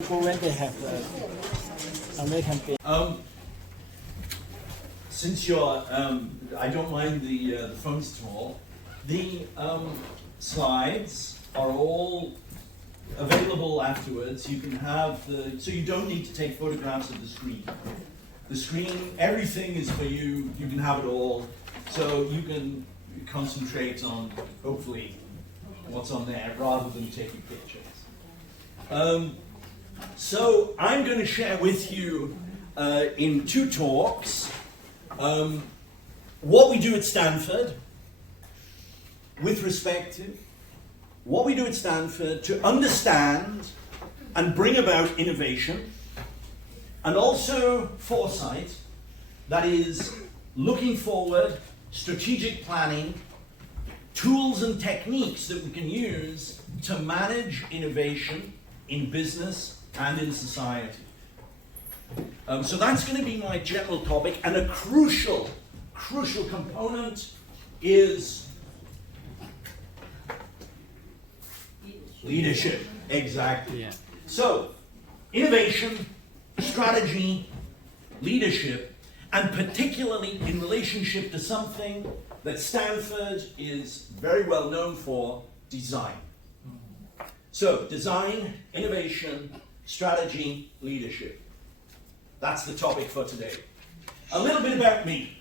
People when they have American pay. Since you're, I don't mind the phones at all. The slides are all available afterwards. You can have so you don't need to take photographs of the screen. The screen, everything is for you. You can have it all, so you can concentrate on hopefully what's on there rather than taking pictures. So I'm going to share with you in two talks what we do at Stanford with respect to what we do at Stanford to understand and bring about innovation, and also foresight, that is looking forward, strategic planning, tools and techniques that we can use to manage innovation in business and in society. So that's going to be my general topic, and a crucial component is leadership. Exactly. Yeah. So, innovation, strategy, leadership, and particularly in relationship to something that Stanford is very well known for, design. So, design, innovation, strategy, leadership. That's the topic for today. A little bit about me.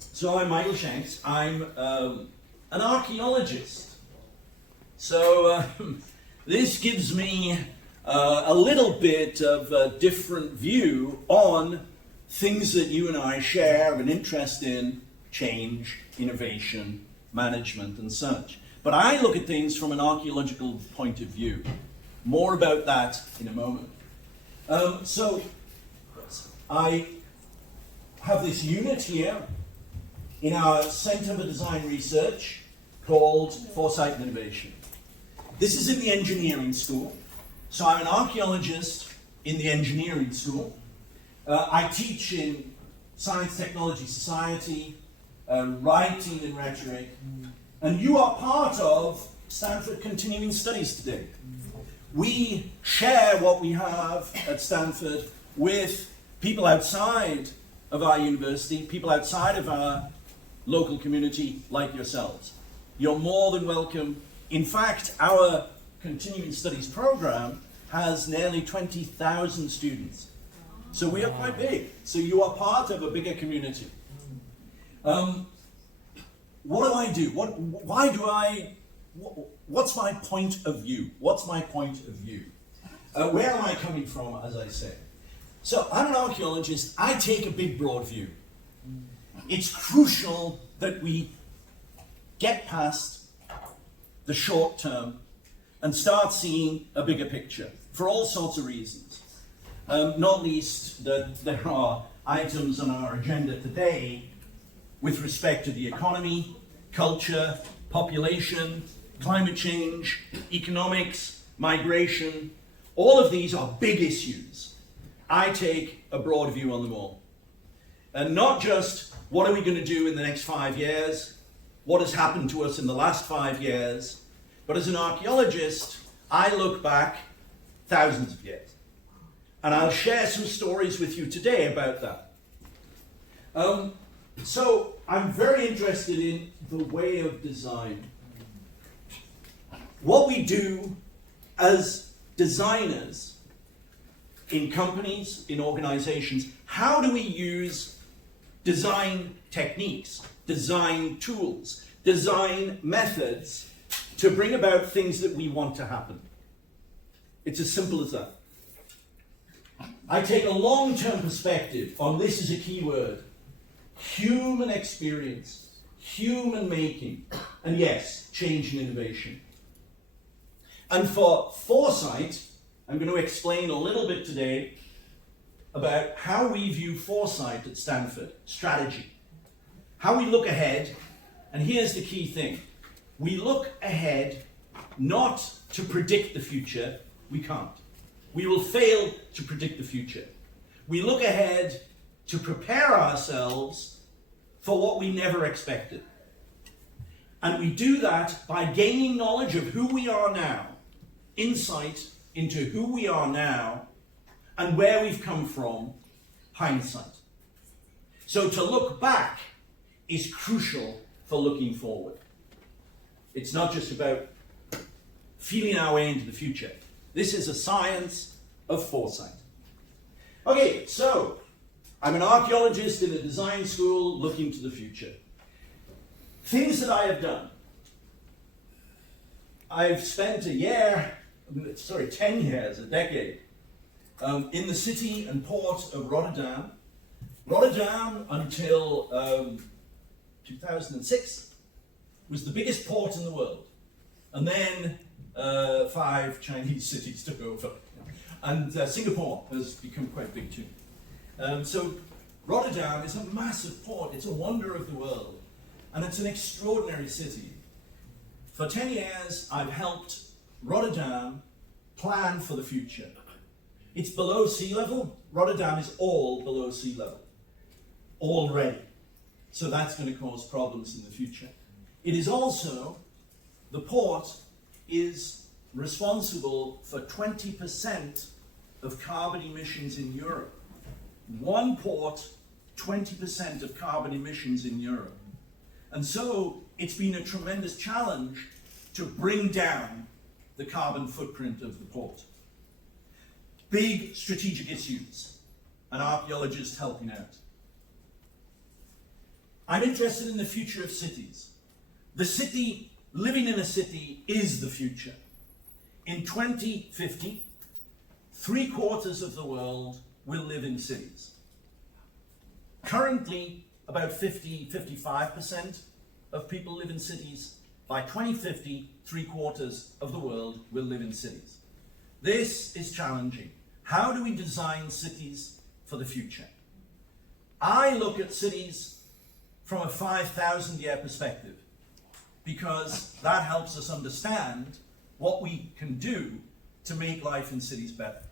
So I'm Michael Shanks. I'm an archaeologist. So this gives me a little bit of a different view on things that you and I share an interest in: change, innovation, management, and such. But I look at things from an archaeological point of view. More about that in a moment. So I have this unit here in our Center for Design Research called Foresight and Innovation. This is in the engineering school. So I'm an archaeologist in the engineering school. I teach in science, technology, society, writing and rhetoric. And you are part of Stanford Continuing Studies today. We share what we have at Stanford with people outside of our university, people outside of our local community like yourselves. You're more than welcome. In fact, our Continuing Studies program has nearly 20,000 students. So we are quite big. So you are part of a bigger community. What do? What's my point of view? What's my point of view? Where am I coming from, as I say? So I'm an archaeologist. I take a big, broad view. It's crucial that we get past the short term and start seeing a bigger picture for all sorts of reasons. Not least that there are items on our agenda today with respect to the economy, culture, population, climate change, economics, migration. All of these are big issues. I take a broad view on them all. And not just what are we going to do in the next 5 years, what has happened to us in the last 5 years, but as an archaeologist, I look back thousands of years. And I'll share some stories with you today about that. So I'm very interested in the way of design. What we do as designers in companies, in organizations, how do we use design techniques, design tools, design methods to bring about things that we want to happen? It's as simple as that. I take a long-term perspective on this is a key word: human experience, human making, and yes, change and innovation. And for foresight, I'm going to explain a little bit today about how we view foresight at Stanford, strategy, how we look ahead. And here's the key thing: we look ahead not to predict the future. We can't. We will fail to predict the future. We look ahead to prepare ourselves for what we never expected. And we do that by gaining knowledge of who we are now, insight into who we are now and where we've come from, hindsight. So to look back is crucial for looking forward. It's not just about feeling our way into the future. This is a science of foresight. Okay, so I'm an archaeologist in a design school looking to the future. Things that I have done. I've spent 10 years, a decade, in the city and port of Rotterdam. Rotterdam, until 2006, was the biggest port in the world. And then 5 Chinese cities took over. And Singapore has become quite big too. So Rotterdam is a massive port. It's a wonder of the world. And it's an extraordinary city. For 10 years, I've helped Rotterdam plan for the future. It's below sea level. Rotterdam is all below sea level already. So that's going to cause problems in the future. It is also, the port is responsible for 20% of carbon emissions in Europe. One port, 20% of carbon emissions in Europe. And so it's been a tremendous challenge to bring down the carbon footprint of the port. Big strategic issues, an archaeologist helping out. I'm interested in the future of cities. The city, living in a city, is the future. In 2050, 3/4 of the world will live in cities. Currently, about 55% of people live in cities. By 2050, 3/4 of the world will live in cities. This is challenging. How do we design cities for the future? I look at cities from a 5,000-year perspective because that helps us understand what we can do to make life in cities better.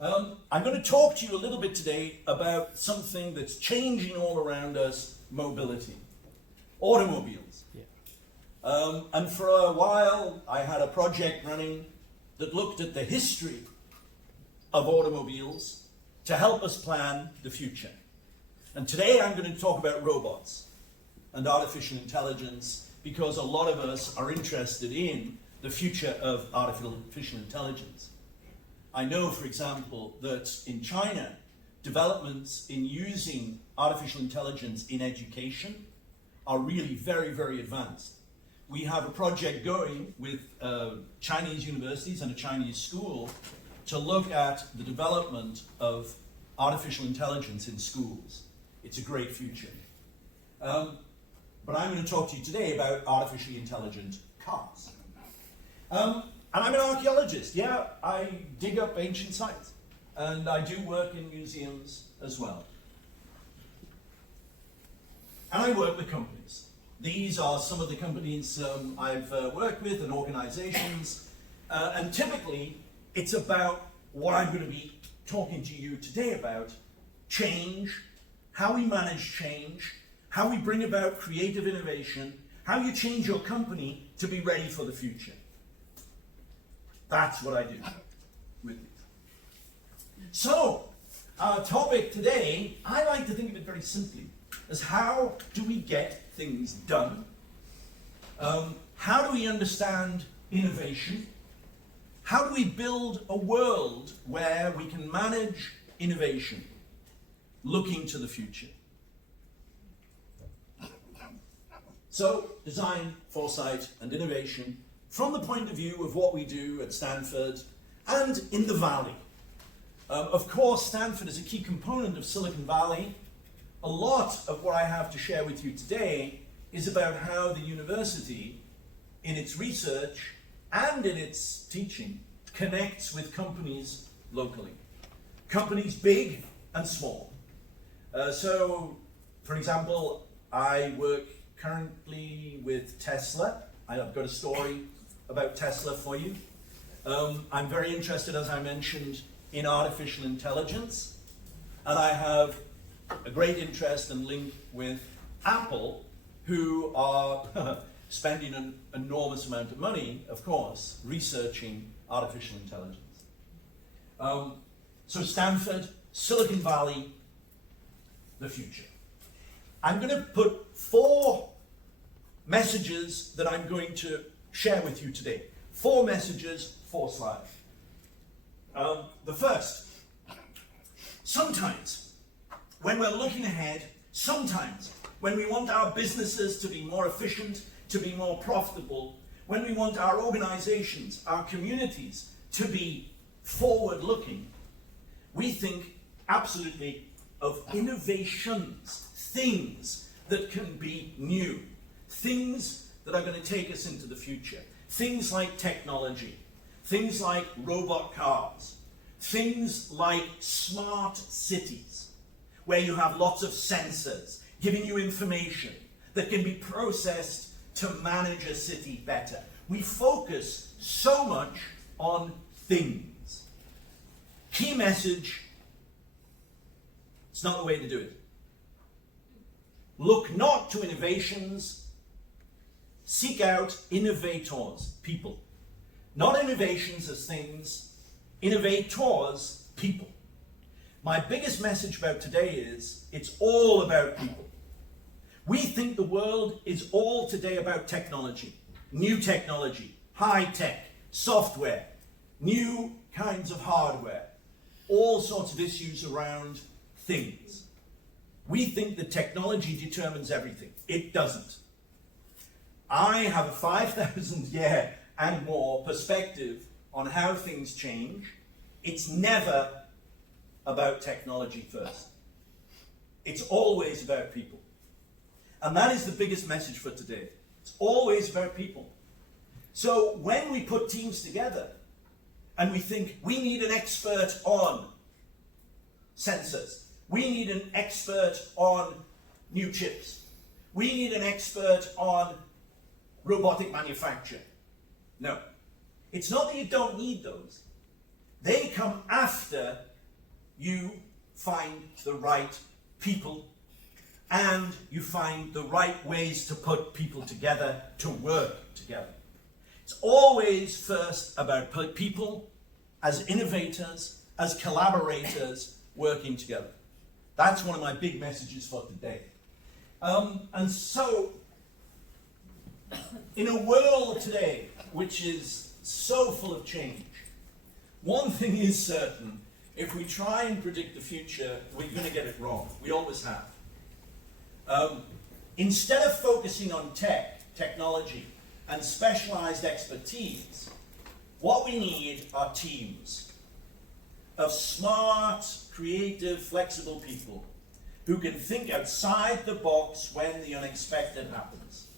I'm going to talk to you a little bit today about something that's changing all around us, mobility. Automobiles. Yeah. And for a while, I had a project running that looked at the history of automobiles to help us plan the future. And today I'm going to talk about robots and artificial intelligence because a lot of us are interested in the future of artificial intelligence. I know, for example, that in China, developments in using artificial intelligence in education are really very, very advanced. We have a project going with Chinese universities and a Chinese school to look at the development of artificial intelligence in schools. It's a great future. But I'm going to talk to you today about artificially intelligent cars. And I'm an archaeologist. Yeah, I dig up ancient sites. And I do work in museums as well. And I work with companies. These are some of the companies I've worked with and organizations. And typically, it's about what I'm going to be talking to you today about: change, how we manage change, how we bring about creative innovation, how you change your company to be ready for the future. That's what I do with you. So, our topic today, I like to think of it very simply as how do we get things done? How do we understand innovation? How do we build a world where we can manage innovation, looking to the future? So, design, foresight, and innovation from the point of view of what we do at Stanford and in the Valley. Of course, Stanford is a key component of Silicon Valley. A lot of what I have to share with you today is about how the university, in its research and in its teaching, connects with companies locally. Companies big and small. So, for example, I work currently with Tesla. I've got a story about Tesla for you. I'm very interested, as I mentioned, in artificial intelligence. And I have a great interest and link with Apple, who are spending an enormous amount of money, of course, researching artificial intelligence. So Stanford, Silicon Valley, the future. I'm going to put 4 messages that I'm going to share with you today. 4 messages, 4 slides. The first, sometimes when we're looking ahead, sometimes when we want our businesses to be more efficient, to be more profitable, when we want our organizations, our communities to be forward-looking, we think absolutely of innovations, things that can be new, things that are going to take us into the future, things like technology, things like robot cars, things like smart cities, where you have lots of sensors giving you information that can be processed to manage a city better. We focus so much on things. Key message, it's not the way to do it. Look not to innovations, seek out innovators, people. Not innovations as things, innovators, people. My biggest message about today is, it's all about people. We think the world is all today about technology, new technology, high tech, software, new kinds of hardware, all sorts of issues around things. We think that technology determines everything. It doesn't. I have a 5,000 year and more perspective on how things change. It's never about technology first. It's always about people. And that is the biggest message for today. It's always about people. So when we put teams together and we think we need an expert on sensors, we need an expert on new chips, we need an expert on robotic manufacture. No. It's not that you don't need those. They come after you find the right people and you find the right ways to put people together, to work together. It's always first about people as innovators, as collaborators, working together. That's one of my big messages for today. And so, in a world today which is so full of change, one thing is certain: if we try and predict the future, we're going to get it wrong. We always have. Instead of focusing on technology, and specialized expertise, what we need are teams of smart, creative, flexible people who can think outside the box when the unexpected happens.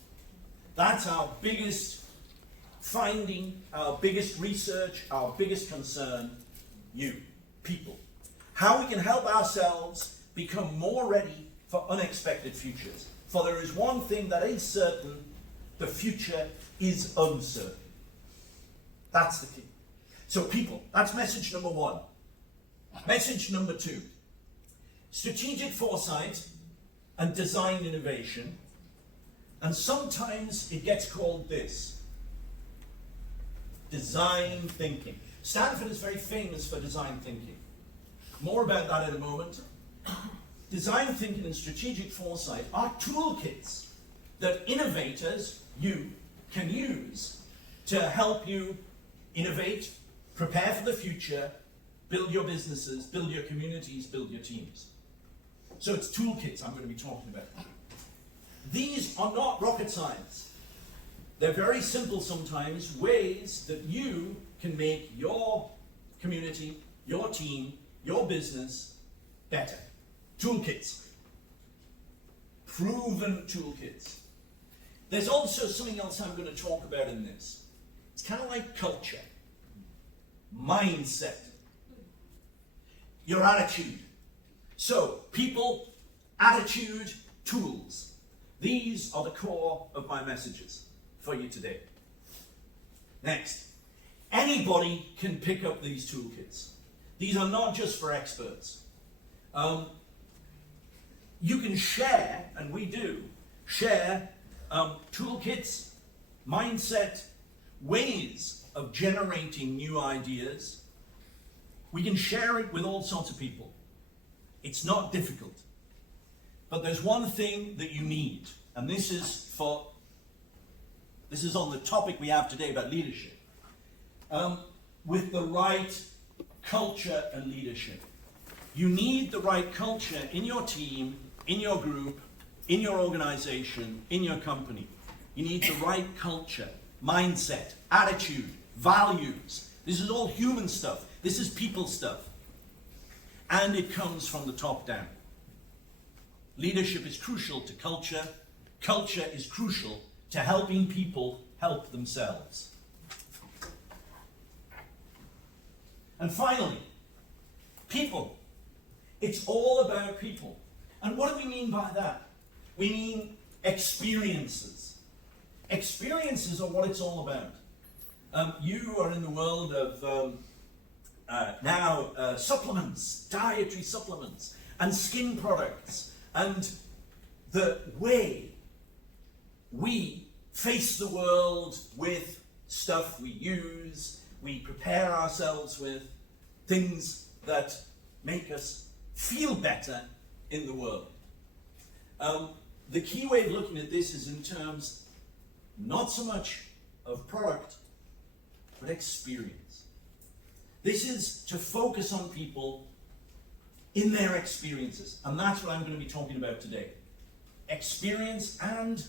That's our biggest finding, our biggest research, our biggest concern: you, people. How we can help ourselves become more ready for unexpected futures. For there is one thing that is certain: the future is uncertain. That's the key. So people, that's message number 1. Message number 2, strategic foresight and design innovation. And sometimes it gets called this: design thinking. Stanford is very famous for design thinking. More about that in a moment. Design thinking and strategic foresight are toolkits that innovators, you, can use to help you innovate, prepare for the future, build your businesses, build your communities, build your teams. So it's toolkits I'm going to be talking about. These are not rocket science. They're very simple sometimes, ways that you can make your community, your team, your business better. Toolkits. Proven toolkits. There's also something else I'm going to talk about in this. It's kind of like culture, mindset, your attitude. So, people, attitude, tools. These are the core of my messages for you today. Next, anybody can pick up these toolkits. These are not just for experts. You can share, and we do, share toolkits mindset, ways of generating new ideas. We can share it with all sorts of people. It's not difficult. But there's one thing that you need, and this is on the topic we have today about leadership. With the right culture and leadership. You need the right culture in your team, in your group, in your organization, in your company. You need the right culture, mindset, attitude, values. This is all human stuff. This is people stuff. And it comes from the top down. Leadership is crucial to culture. Culture is crucial to helping people help themselves. And finally, people. It's all about people. And what do we mean by that? We mean experiences. Experiences are what it's all about. You are in the world of supplements, dietary supplements, and skin products, and the way we face the world with stuff we use, we prepare ourselves with, things that make us feel better in the world. The key way of looking at this is in terms not so much of product, but experience. This is to focus on people in their experiences, and that's what I'm going to be talking about today. Experience and,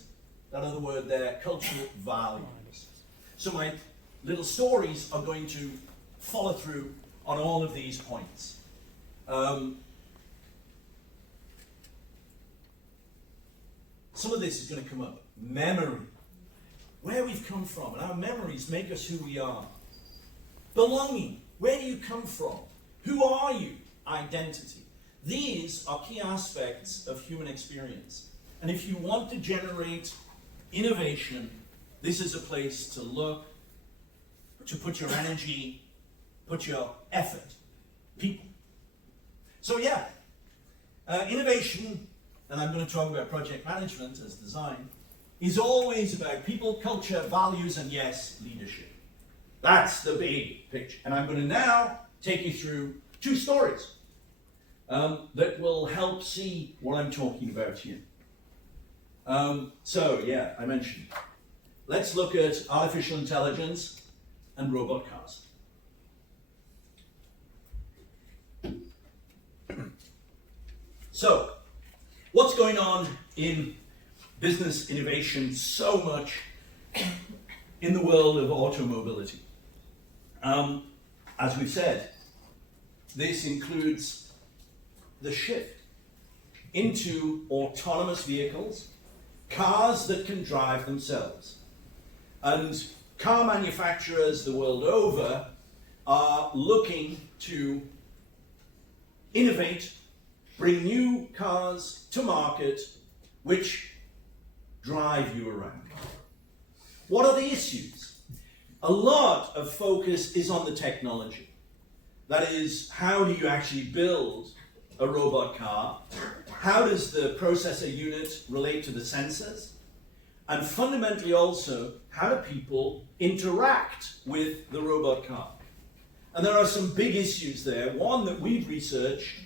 that other word there, cultural values. So my little stories are going to follow through on all of these points. Some of this is going to come up. Memory. Where we've come from, and our memories make us who we are. Belonging. Where do you come from? Who are you? Identity. These are key aspects of human experience. And if you want to generate innovation, this is a place to look, to put your energy, put your effort. People. So yeah, innovation, and I'm going to talk about project management as design, is always about people, culture, values, and yes, leadership. That's the big picture. And I'm going to now take you through two stories that will help see what I'm talking about here. So yeah, I mentioned. Let's look at artificial intelligence and robot cars. So, what's going on in business innovation so much in the world of automobility? As we've said, this includes the shift into autonomous vehicles, cars that can drive themselves. And car manufacturers the world over are looking to innovate, bring new cars to market which drive you around. What are the issues? A lot of focus is on the technology. That is, how do you actually build a robot car? How does the processor unit relate to the sensors? And fundamentally also, how do people interact with the robot car? And there are some big issues there. One that we've researched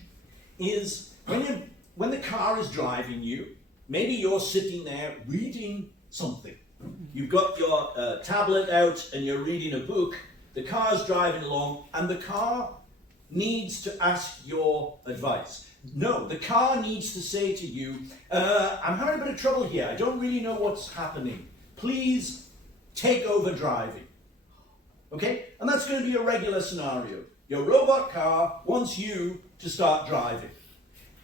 is when the car is driving you, maybe you're sitting there reading something. You've got your tablet out and you're reading a book, the car's driving along, and the car needs to ask your advice. No, the car needs to say to you, I'm having a bit of trouble here, I don't really know what's happening. Please take over driving. Okay? And that's going to be a regular scenario. Your robot car wants you to start driving.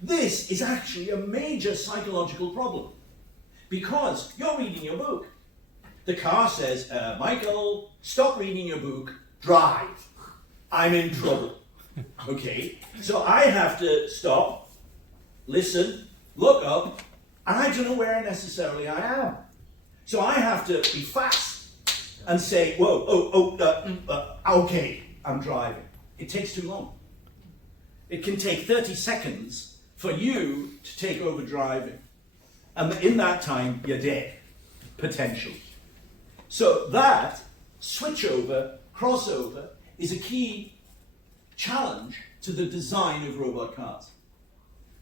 This is actually a major psychological problem because you're reading your book. The car says, Michael, stop reading your book, drive. I'm in trouble. Okay, so I have to stop, listen, look up, and I don't know where necessarily I am. So I have to be fast and say, whoa, okay, I'm driving. It takes too long. It can take 30 seconds for you to take over driving. And in that time, you're dead, potentially. So that switchover, crossover, is a key challenge to the design of robot cars.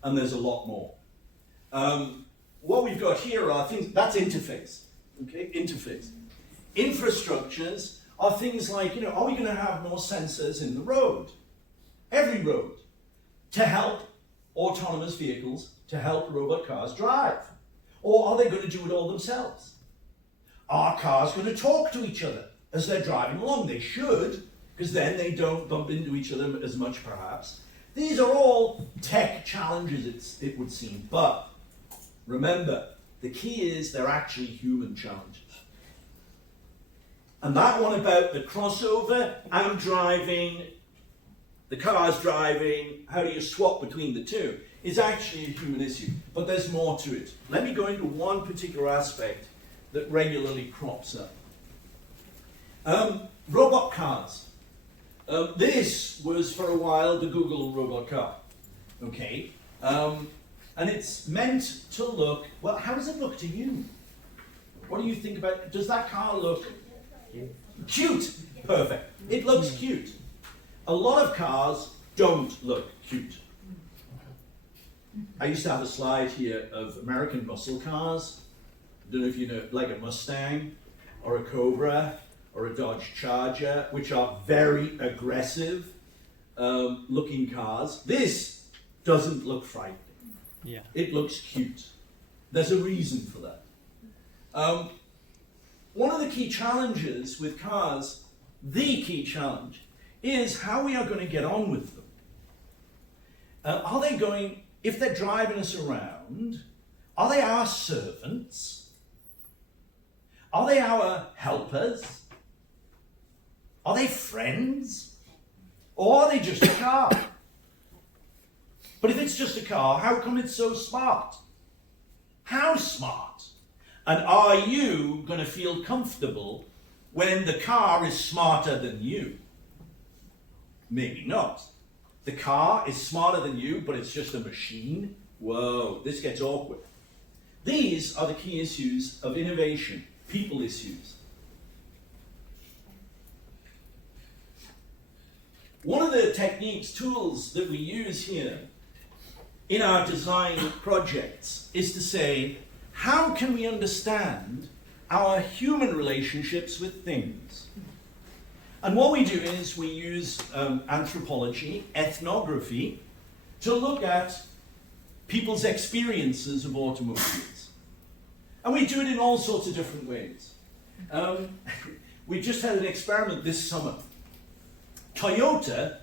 And there's a lot more. What we've got here are things, that's interface, okay, interface. Infrastructures are things like, are we going to have more sensors in the road? Every road, to help autonomous vehicles, to help robot cars drive? Or are they going to do it all themselves? Are cars going to talk to each other as they're driving along? They should, because then they don't bump into each other as much, perhaps. These are all tech challenges, it would seem. But remember, the key is they're actually human challenges. And that one about the crossover, I'm driving, the car's driving, how do you swap between the two, is actually a human issue. But there's more to it. Let me go into one particular aspect that regularly crops up. Robot cars. This was for a while the Google robot car. Okay? And it's meant to look, well, how does it look to you? What do you think about it? Does that car look cute? Perfect. It looks cute. A lot of cars don't look cute. I used to have a slide here of American muscle cars. I don't know if you know, like a Mustang or a Cobra or a Dodge Charger, which are very aggressive looking cars. This doesn't look frightening. Yeah. It looks cute. There's a reason for that. One of the key challenges with cars, the key challenge, is how we are going to get on with them. Are they going, if they're driving us around, are they our servants? Are they our helpers? Are they friends? Or are they just a car? But if it's just a car, how come it's so smart? How smart? And are you going to feel comfortable when the car is smarter than you? Maybe not. The car is smarter than you, but it's just a machine. Whoa, this gets awkward. These are the key issues of innovation, people issues. One of the techniques, tools that we use here in our design projects is to say, how can we understand our human relationships with things? And what we do is we use anthropology, ethnography, to look at people's experiences of automobiles. And we do it in all sorts of different ways. We just had an experiment this summer. Toyota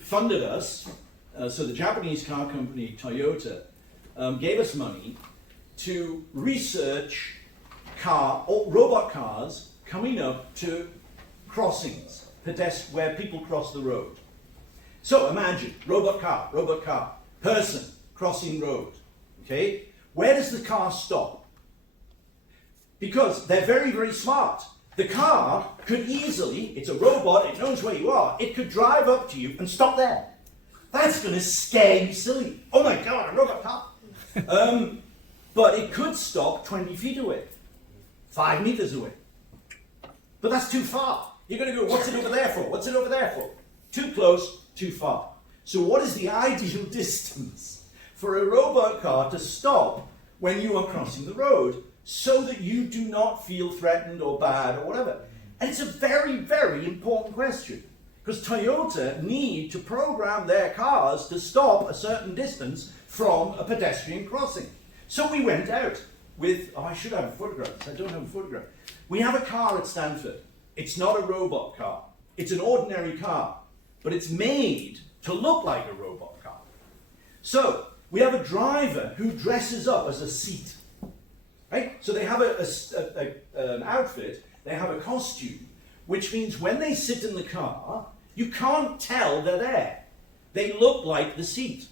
funded us, so the Japanese car company Toyota gave us money to research robot cars coming up to crossings, where people cross the road. So imagine, robot car, person crossing road, okay? Where does the car stop? Because they're very, very smart. The car could easily, it's a robot, it knows where you are, it could drive up to you and stop there. That's going to scare you silly. Oh my God, a robot car. But it could stop 20 feet away, 5 meters away. But that's too far. You're going to go, what's it over there for? What's it over there for? Too close, too far. So what is the ideal distance for a robot car to stop when you are crossing the road so that you do not feel threatened or bad or whatever? And it's a very, very important question, because Toyota need to program their cars to stop a certain distance from a pedestrian crossing. So we went out with, I should have a photograph, I don't have a photograph. We have a car at Stanford. It's not a robot car. It's an ordinary car, but it's made to look like a robot car. So we have a driver who dresses up as a seat. Right? So they have an outfit, they have a costume, which means when they sit in the car, you can't tell they're there. They look like the seat.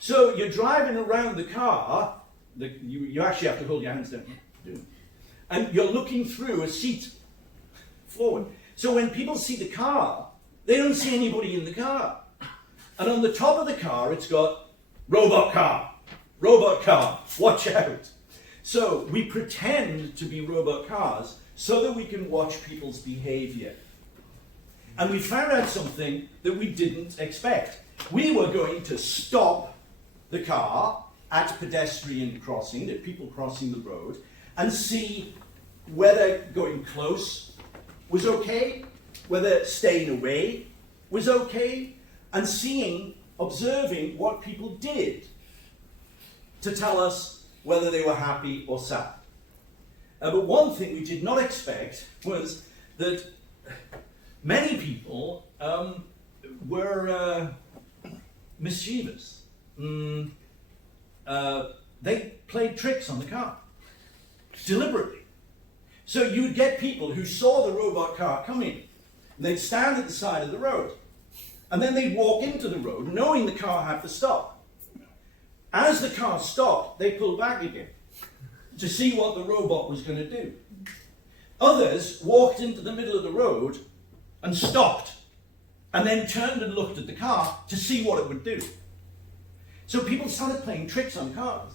So you're driving around the car, you actually have to hold your hands down, and you're looking through a seat forward. So when people see the car, they don't see anybody in the car. And on the top of the car, it's got robot car, watch out. So we pretend to be robot cars so that we can watch people's behavior. And we found out something that we didn't expect. We were going to stop the car at pedestrian crossing, at people crossing the road, and see whether going close was okay, whether staying away was okay, and observing what people did to tell us whether they were happy or sad. But one thing we did not expect was that many people were mischievous. They played tricks on the car, deliberately. So you would get people who saw the robot car coming, and they'd stand at the side of the road, and then they'd walk into the road knowing the car had to stop. As the car stopped, they pulled back again to see what the robot was going to do. Others walked into the middle of the road and stopped, and then turned and looked at the car to see what it would do. So people started playing tricks on cars,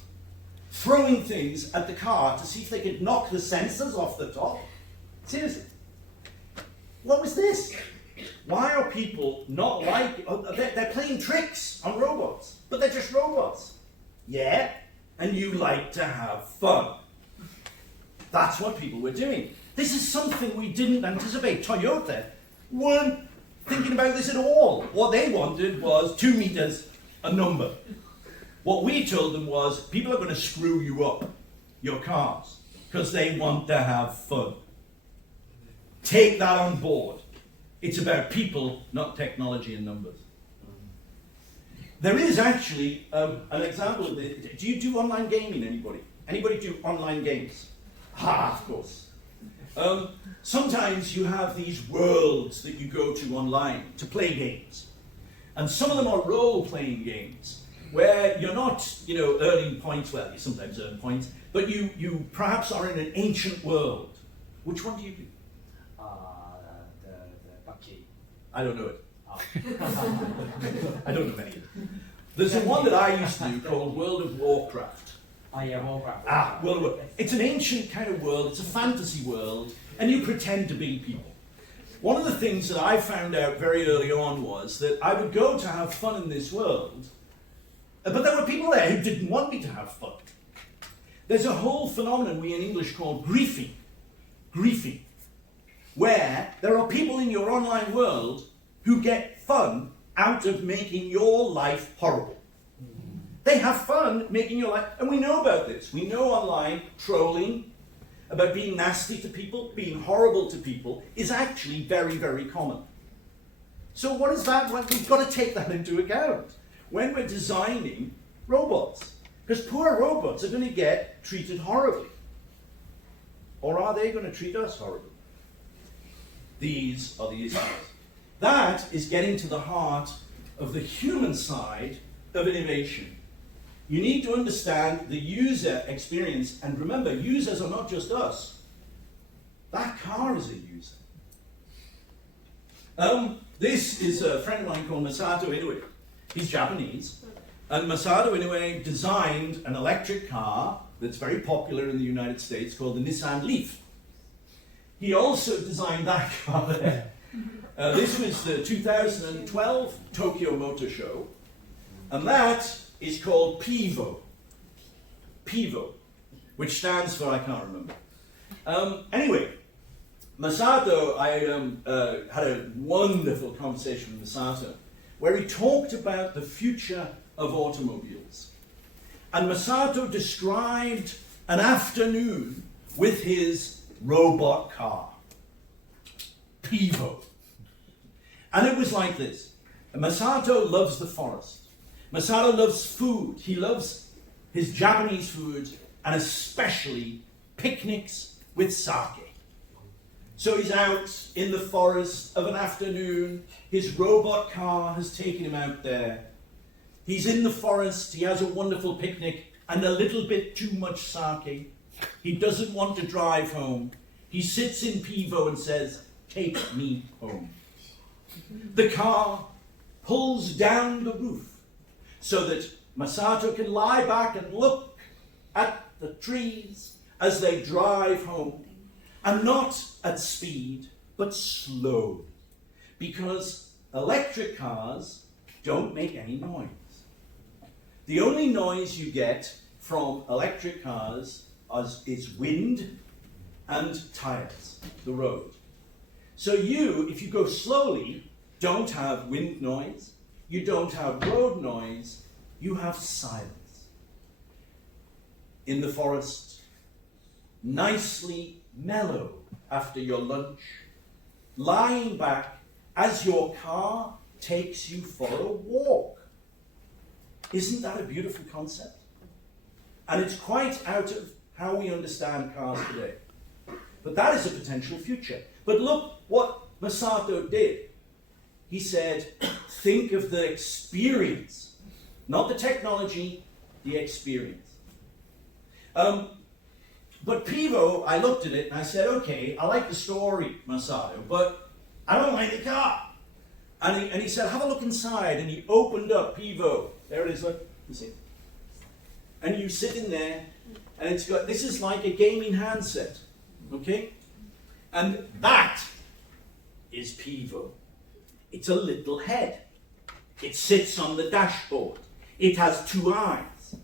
throwing things at the car to see if they could knock the sensors off the top. Seriously. What was this? Why are people not they're playing tricks on robots, but they're just robots. Yeah, and you like to have fun. That's what people were doing. This is something we didn't anticipate. Toyota weren't thinking about this at all. What they wanted was 2 meters, a number. What we told them was, people are going to screw you up, your cars, because they want to have fun. Take that on board. It's about people, not technology and numbers. There is actually an example of this. Do you do online gaming, anybody? Anybody do online games? Of course. Sometimes you have these worlds that you go to online to play games. And some of them are role-playing games, where you're not, earning points. Well, you sometimes earn points, but you perhaps are in an ancient world. Which one do you do? The PUBG. I don't know it. Oh. I don't know many of them. There's a one that I used to do called World of Warcraft. Oh yeah, Warcraft. World of Warcraft. It's an ancient kind of world, it's a fantasy world, and you pretend to be people. One of the things that I found out very early on was that I would go to have fun in this world, but there were people there who didn't want me to have fun. There's a whole phenomenon we in English call griefing. Griefing. Where there are people in your online world who get fun out of making your life horrible. They have fun making your life, and we know about this. We know online trolling, about being nasty to people, being horrible to people, is actually very, very common. So what is that? Well, we've got to take that into account when we're designing robots. Because poor robots are going to get treated horribly. Or are they going to treat us horribly? These are the issues. That is getting to the heart of the human side of innovation. You need to understand the user experience, and remember, users are not just us. That car is a user. This is a friend of mine called Masato Inoue. He's Japanese, and Masato Inoue designed an electric car that's very popular in the United States called the Nissan Leaf. He also designed that car there. This was the 2012 Tokyo Motor Show, and that is called PIVO. PIVO, which stands for, I can't remember. Anyway, Masato, I had a wonderful conversation with Masato, where he talked about the future of automobiles. And Masato described an afternoon with his robot car, PIVO. And it was like this. Masato loves the forest. Masato loves food. He loves his Japanese food, and especially picnics with sake. So he's out in the forest of an afternoon. His robot car has taken him out there. He's in the forest. He has a wonderful picnic and a little bit too much sake. He doesn't want to drive home. He sits in PIVO and says, "Take me home." The car pulls down the roof so that Masato can lie back and look at the trees as they drive home, and not at speed, but slow, because electric cars don't make any noise. The only noise you get from electric cars is wind and tires, the road. So you, if you go slowly, don't have wind noise, you don't have road noise, you have silence. In the forest, nicely mellow after your lunch, lying back as your car takes you for a walk. Isn't that a beautiful concept? And it's quite out of how we understand cars today. But that is a potential future. But look what Masato did. He said, think of the experience, not the technology, the experience. But Pivo, I looked at it and I said, okay, I like the story, Masato, but I don't like the car. And he said, have a look inside. And he opened up Pivo. There it is, look, you see. And you sit in there, and it's got, this is like a gaming handset, okay? And that is Pivo. It's a little head. It sits on the dashboard. It has two eyes.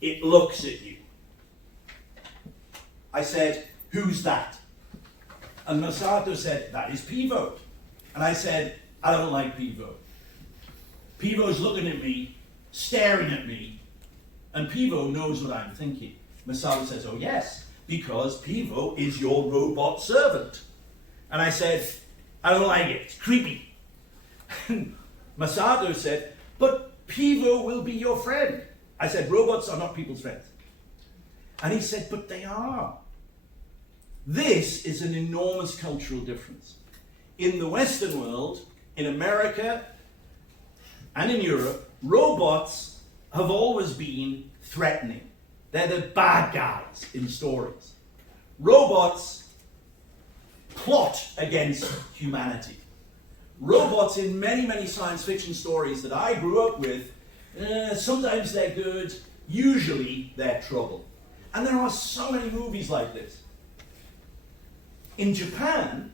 It looks at you. I said, who's that? And Masato said, that is Pivo. And I said, I don't like Pivo. Pivo's looking at me, staring at me, and Pivo knows what I'm thinking. Masato says, oh yes, because Pivo is your robot servant. And I said, I don't like it, it's creepy. And Masato said, but Pivo will be your friend. I said, robots are not people's friends. And he said, but they are. This is an enormous cultural difference. In the Western world, in America and in Europe, robots have always been threatening. They're the bad guys in stories. Robots plot against humanity. Robots in many, many science fiction stories that I grew up with, sometimes they're good, usually they're trouble. And there are so many movies like this. In Japan,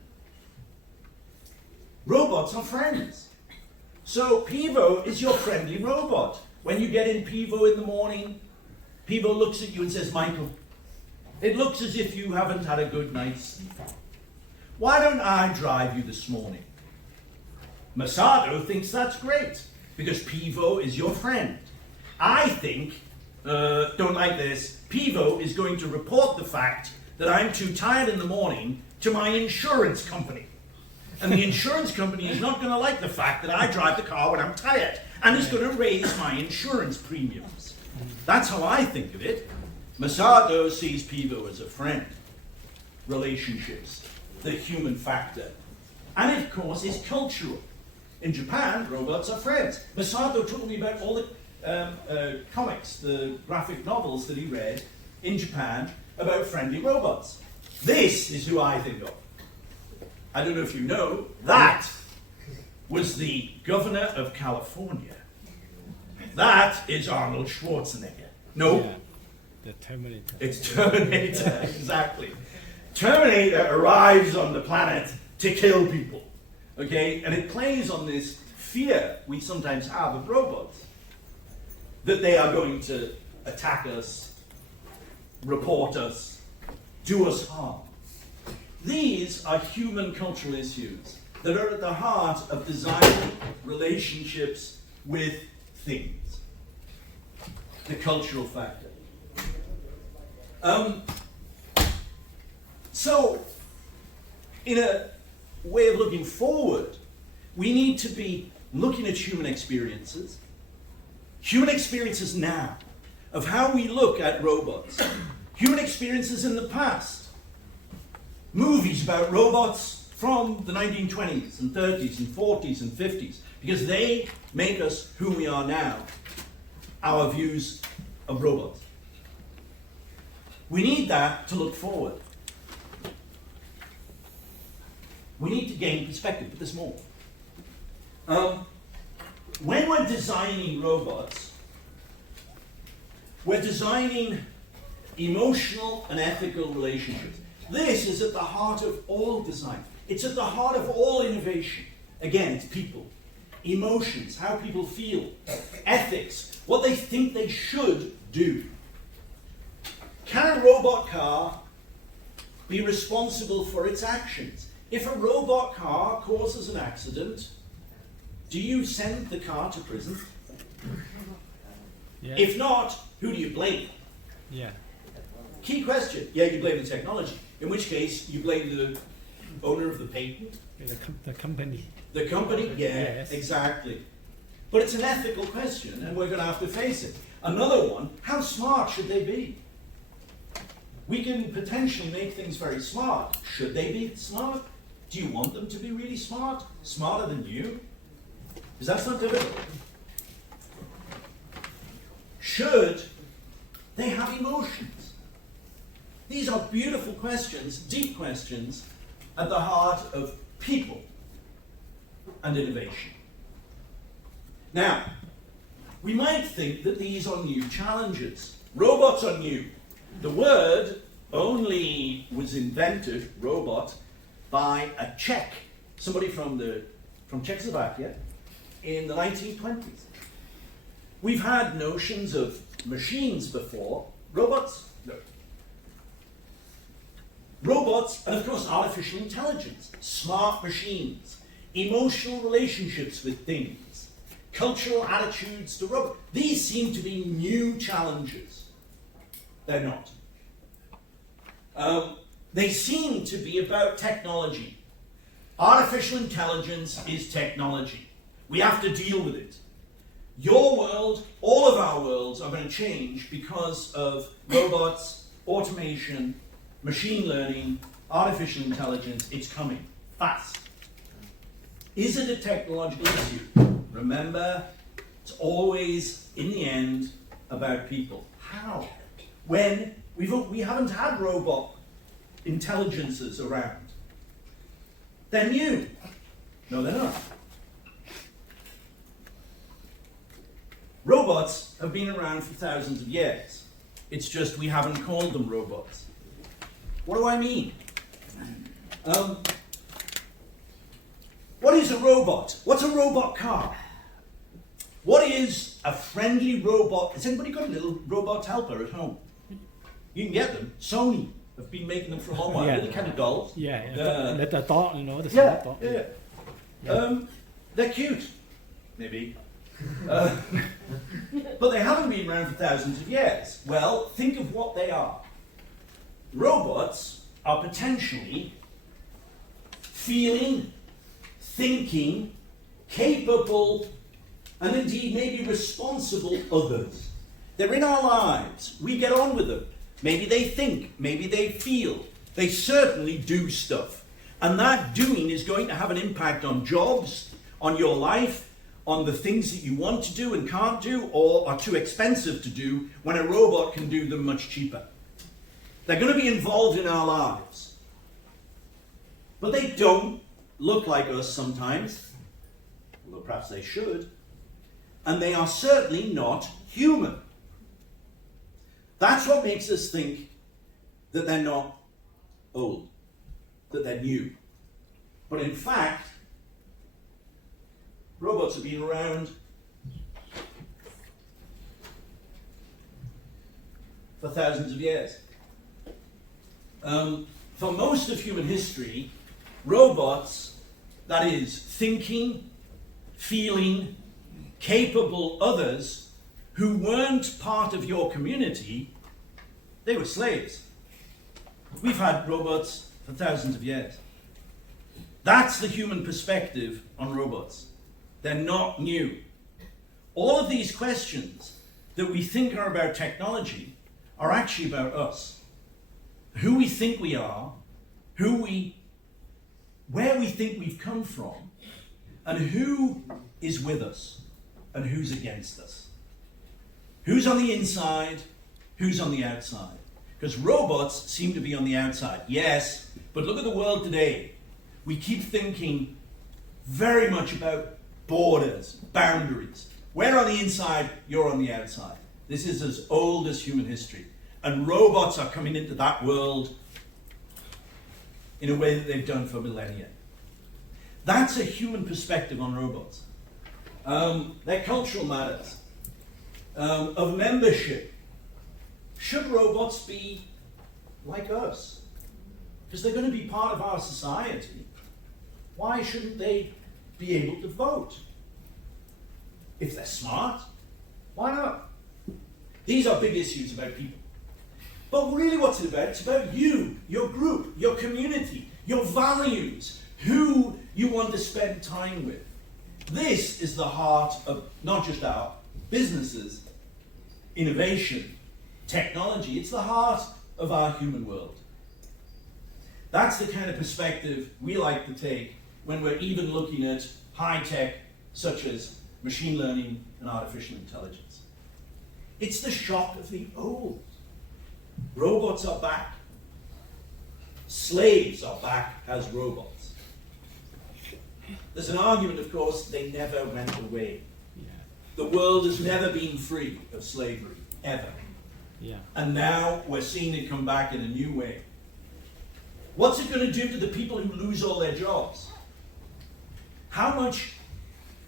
robots are friends. So Pivo is your friendly robot. When you get in Pivo in the morning, Pivo looks at you and says, Michael, it looks as if you haven't had a good night's sleep. Why don't I drive you this morning? Masato thinks that's great, because Pivo is your friend. I think, don't like this, Pivo is going to report the fact that I'm too tired in the morning to my insurance company. And the insurance company is not going to like the fact that I drive the car when I'm tired, and is going to raise my insurance premiums. That's how I think of it. Masato sees Pivo as a friend. Relationships, the human factor. And it, of course, is cultural. In Japan, robots are friends. Masato told me about all the comics, the graphic novels that he read in Japan about friendly robots. This is who I think of. I don't know if you know, that was the governor of California. That is Arnold Schwarzenegger. No. Yeah, the Terminator. It's Terminator, exactly. Terminator arrives on the planet to kill people. Okay? And it plays on this fear we sometimes have of robots. That they are going to attack us, report us, do us harm. These are human cultural issues that are at the heart of designing relationships with things. The cultural factor. So, in a way of looking forward, we need to be looking at human experiences now, of how we look at robots, human experiences in the past, movies about robots from the 1920s and 30s and 40s and 50s, because they make us who we are now, our views of robots. We need that to look forward. We need to gain perspective, but there's more. When we're designing robots, we're designing emotional and ethical relationships. This is at the heart of all design. It's at the heart of all innovation. Again, it's people, emotions, how people feel, ethics, what they think they should do. Can a robot car be responsible for its actions? If a robot car causes an accident, do you send the car to prison? Yeah. If not, who do you blame? Yeah. Key question. Yeah, you blame the technology. In which case, you blame the owner of the patent. The company. The company? Yeah, Yes. exactly. But it's an ethical question, and we're going to have to face it. Another one, how smart should they be? We can potentially make things very smart. Should they be smart? Do you want them to be really smart? Smarter than you? Because that's not difficult. Should they have emotions? These are beautiful questions, deep questions, at the heart of people and innovation. Now, we might think that these are new challenges. Robots are new. The word only was invented, robot, by a Czech, somebody from Czechoslovakia, in the 1920s. We've had notions of machines before. Robots? No. Robots, and of course artificial intelligence, smart machines, emotional relationships with things, cultural attitudes to robots. These seem to be new challenges. They're not. They seem to be about technology. Artificial intelligence is technology. We have to deal with it. Your world, all of our worlds are going to change because of robots, automation, machine learning, artificial intelligence. It's coming fast. Is it a technological issue? Remember, it's always, in the end, about people. How? When we haven't had robot intelligences around. They're new. No, they're not. Robots have been around for thousands of years. It's just we haven't called them robots. What do I mean? What is a robot? What's a robot car? What is a friendly robot? Has anybody got a little robot helper at home? You can get them. Sony have been making them for a long while. Yeah. Little kind of dolls. Yeah. The dog, the small dog. Yeah. They're cute, maybe. But they haven't been around for thousands of years. Well, think of what they are. Robots are potentially feeling, thinking, capable, and indeed maybe responsible others. They're in our lives. We get on with them. Maybe they think, maybe they feel. They certainly do stuff. And that doing is going to have an impact on jobs, on your life, on the things that you want to do and can't do, or are too expensive to do when a robot can do them much cheaper. They're going to be involved in our lives. But they don't look like us sometimes, although perhaps they should. And they are certainly not human. That's what makes us think that they're not old, that they're new. But in fact, robots have been around for thousands of years. For most of human history, robots, that is, thinking, feeling, capable others who weren't part of your community, they were slaves. We've had robots for thousands of years. That's the human perspective on robots. They're not new. All of these questions that we think are about technology are actually about us. Who we think we are, where we think we've come from, and who is with us and who's against us. Who's on the inside, who's on the outside. Because robots seem to be on the outside, yes, but look at the world today. We keep thinking very much about borders, boundaries. We're on the inside, you're on the outside. This is as old as human history. And robots are coming into that world in a way that they've done for millennia. That's a human perspective on robots. They're cultural matters. Of membership. Should robots be like us? Because they're going to be part of our society. Why shouldn't they be able to vote? If they're smart, why not? These are big issues about people. But really what's it about? It's about you, your group, your community, your values, who you want to spend time with. This is the heart of not just our businesses, innovation, technology, it's the heart of our human world. That's the kind of perspective we like to take when we're even looking at high tech such as machine learning and artificial intelligence. It's the shock of the old. Robots are back. Slaves are back as robots. There's an argument, of course, they never went away. Yeah. The world has never been free of slavery, ever. Yeah. And now we're seeing it come back in a new way. What's it going to do to the people who lose all their jobs? How much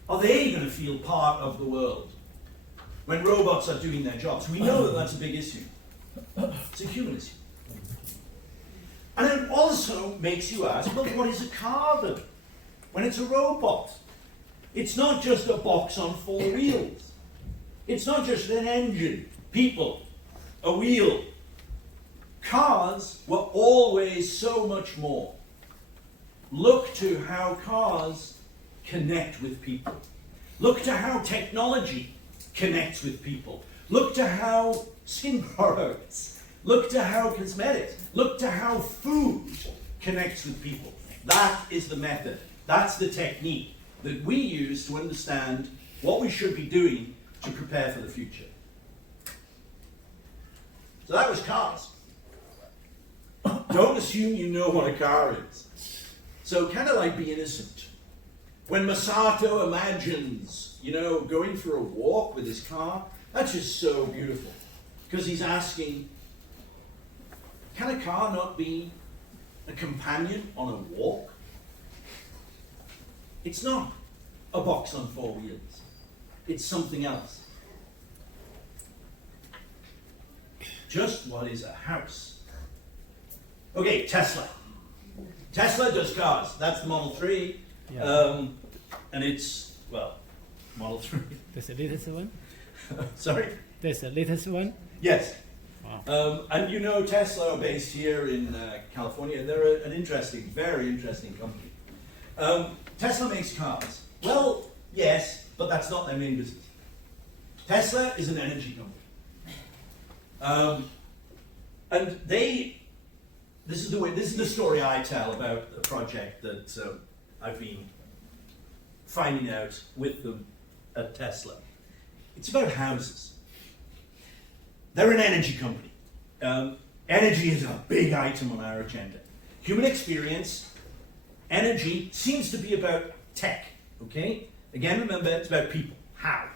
are they going to feel part of the world when robots are doing their jobs? We know that that's a big issue. It's a human issue. And it also makes you ask, well, what is a car then? When it's a robot? It's not just a box on four wheels. It's not just an engine, people, a wheel. Cars were always so much more. Look to how cars connect with people. Look to how technology connects with people. Look to how skin products. Look to how cosmetics. Look to how food connects with people. That is the method. That's the technique that we use to understand what we should be doing to prepare for the future. So that was cars. Don't assume you know what a car is. So kind of like be innocent. When Masato imagines, going for a walk with his car, that's just so beautiful. Because he's asking, can a car not be a companion on a walk? It's not a box on four wheels. It's something else. Just what is a house? Okay, Tesla. Tesla does cars. That's the Model 3. Yeah. And it's, Model 3. That's the latest one? Sorry? That's the latest one? Yes. Wow. And Tesla are based here in California. They're an interesting, very interesting company. Tesla makes cars. Well, yes, but that's not their main business. Tesla is an energy company. And this is the story I tell about a project that I've been finding out with them at Tesla. It's about houses. They're an energy company. Energy is a big item on our agenda. Human experience, energy seems to be about tech, okay? Again, remember, it's about people. How?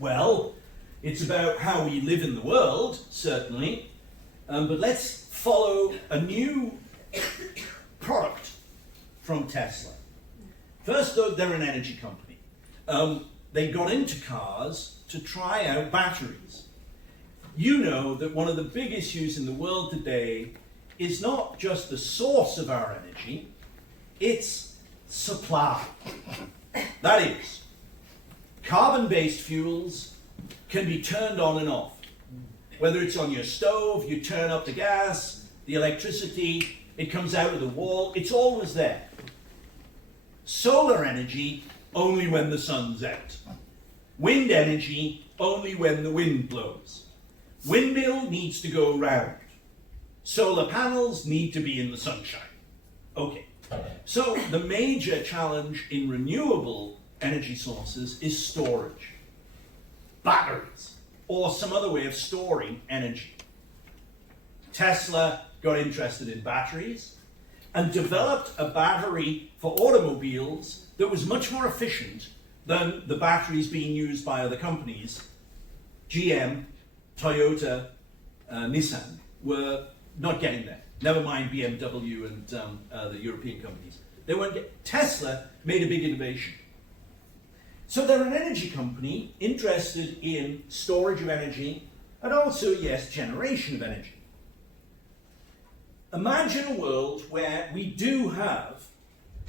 Well, it's about how we live in the world, certainly, but let's follow a new product from Tesla. First, though, they're an energy company. They got into cars to try out batteries. You know that one of the big issues in the world today is not just the source of our energy, it's supply. That is, carbon-based fuels can be turned on and off. Whether it's on your stove, you turn up the gas, the electricity, it comes out of the wall, it's always there. Solar energy, only when the sun's out. Wind energy, only when the wind blows. Windmill needs to go round. Solar panels need to be in the sunshine. Okay, so the major challenge in renewable energy sources is storage. Batteries, or some other way of storing energy. Tesla got interested in batteries and developed a battery for automobiles that was much more efficient than the batteries being used by other companies, GM, Toyota, Nissan were not getting there. Never mind BMW and the European companies. They weren't Tesla made a big innovation. So they're an energy company interested in storage of energy and also, yes, generation of energy. Imagine a world where we do have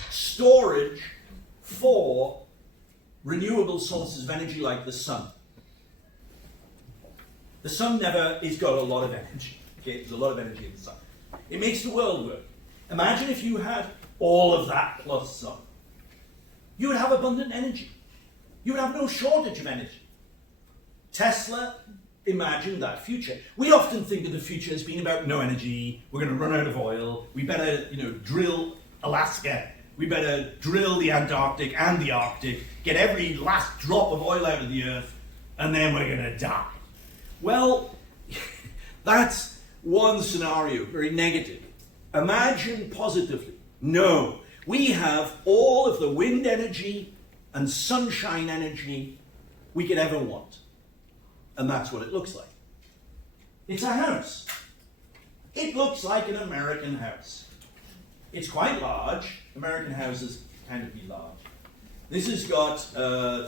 storage for renewable sources of energy like the sun. The sun never has got a lot of energy. Okay, there's a lot of energy in the sun. It makes the world work. Imagine if you had all of that plus some. You would have abundant energy. You would have no shortage of energy. Tesla imagined that future. We often think of the future as being about no energy, we're going to run out of oil, we better, drill Alaska, we better drill the Antarctic and the Arctic, get every last drop of oil out of the earth, and then we're going to die. Well, that's one scenario, very negative. Imagine positively. No, we have all of the wind energy and sunshine energy we could ever want. And that's what it looks like. It's a house. It looks like an American house. It's quite large. American houses kind of be large. This has got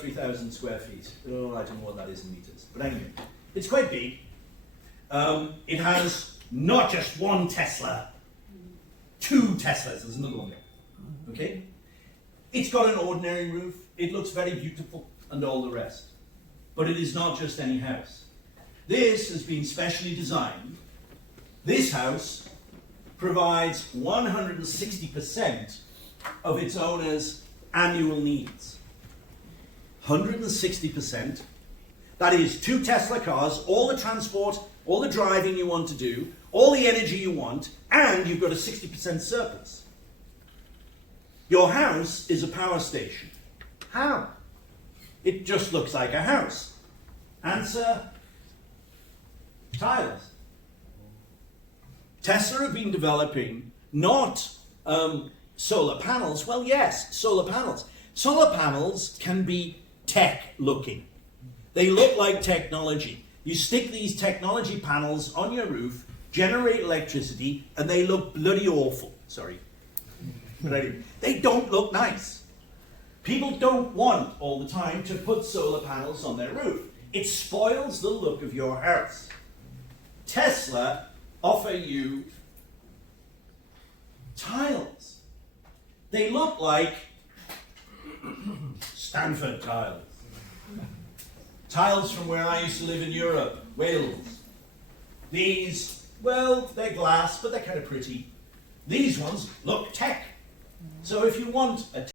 3,000 square feet. Oh, I don't know what that is in meters. But anyway, it's quite big. It has not just one Tesla, 2 Teslas. There's another one there. Okay? It's got an ordinary roof. It looks very beautiful and all the rest. But it is not just any house. This has been specially designed. This house provides 160% of its owner's annual needs. 160%. That is 2 Tesla cars, all the transport, all the driving you want to do, all the energy you want, and you've got a 60% surplus. Your house is a power station. How? It just looks like a house. Answer, tiles. Tesla have been developing not solar panels. Well, yes, solar panels. Solar panels can be tech-looking. They look like technology. You stick these technology panels on your roof, generate electricity, and they look bloody awful. Sorry. But anyway, they don't look nice. People don't want all the time to put solar panels on their roof. It spoils the look of your house. Tesla offer you tiles. They look like Stanford tiles. Tiles from where I used to live in Europe, Wales. These, well, they're glass, but they're kind of pretty. These ones look tech. So if you want a